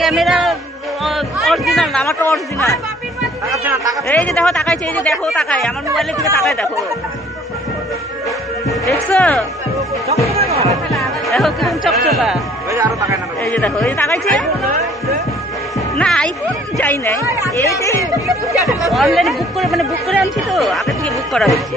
Camera original না এই যে দেখো, তাকাইছে, এই যে দেখো তাকাই আমার মোবাইলের দিকে তাকাই দেখো। দেখছ? কীরকম চকচকা এই যে দেখো, এই তাকাইছে? না, আইফোন যাই নাই। এই অনলাইনে বুক করে মানে বুক করে আনছি তো আগে থেকে বুক করা হয়েছে।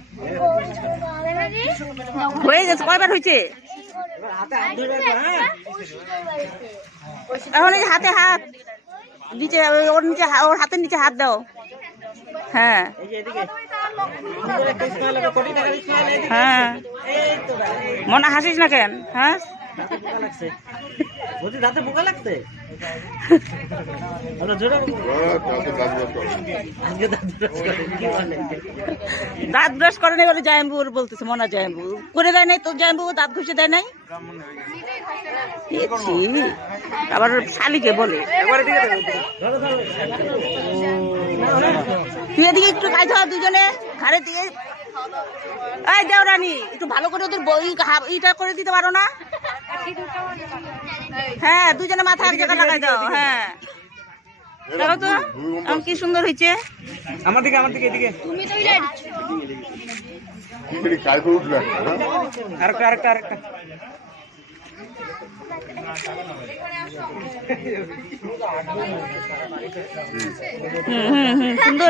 হয়ে গেছে, কয়বার হয়েছে? তাহলে হাতে হাত নিচে, ওর নিচে ওর হাতের নিচে হাত দাও। হ্যাঁ। হ্যাঁ। মনে হাসিস না কেন? হ্যাঁ? দাঁতে পোকা লাগছে? বলছি দাঁতে পোকা লাগছে? ব্রাশ করে নাই বলে? জায়াম্বু বলতেছে মনা জায়াম্বু করে দেয় নাই তোর জায়াম্বু দাঁত ঘষে দেয় নাই? আবার শালিকে বলে। তুই এদিকে একটু কাজ হওয়া দুজনে ঘাড়ে দিয়ে। এই দেও রানী একটু ভালো করে ওদের বই ইটা করে দিতে পারো না? হ্যাঁ দুজনে মাথা এক জায়গায় লাগাই দাও হ্যাঁ দেখো তো আম কি সুন্দর হয়েছে আমার দিকে আমার দিকে এদিকে তুমি তো আরেকটা আরেকটা হুম হুম সুন্দর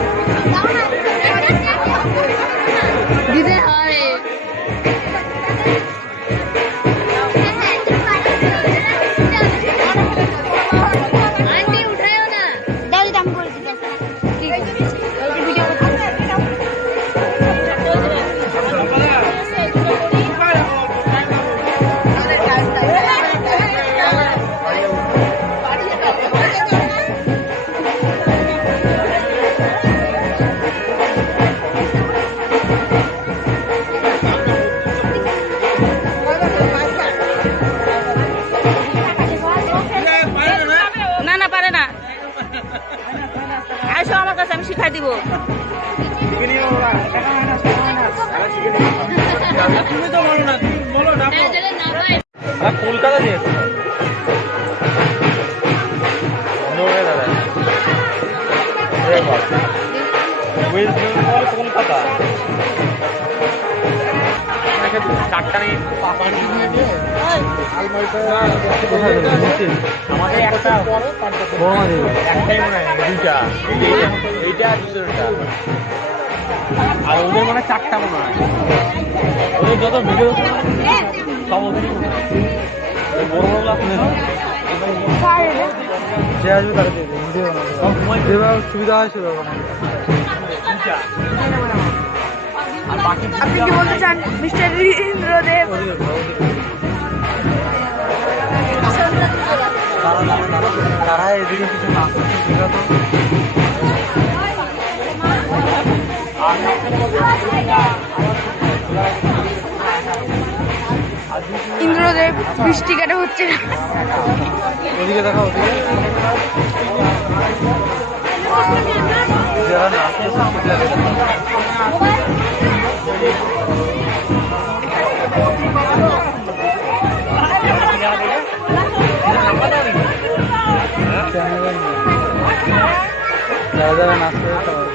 দিব। তুমি তো বলো না বলো কলকাতা দিয়েছে ওয়েস্ট বেঙ্গল কলকাতা। চারটা নেই আমাদের একটা একটাই মনে হয় দুইটা এইটা- আর ওদের মানে চারটা মনে ওদের যত ভিডিও বড় বড় লাভ যে আসবে তারা দিয়ে ভিডিও যেভাবে সুবিধা হয় সেভাবে আর বাকি আপনি কি বলতে চান, মিস্টার ইন্দ্রদেব? এদিকে কিছু নাচতে শেখাতো ইন্দ্রদেব বৃষ্টি কাটা হচ্ছে। না ওদিকে। দেখা ওদিকে যারা নাচতেছে যারা যারা নাচতে তারা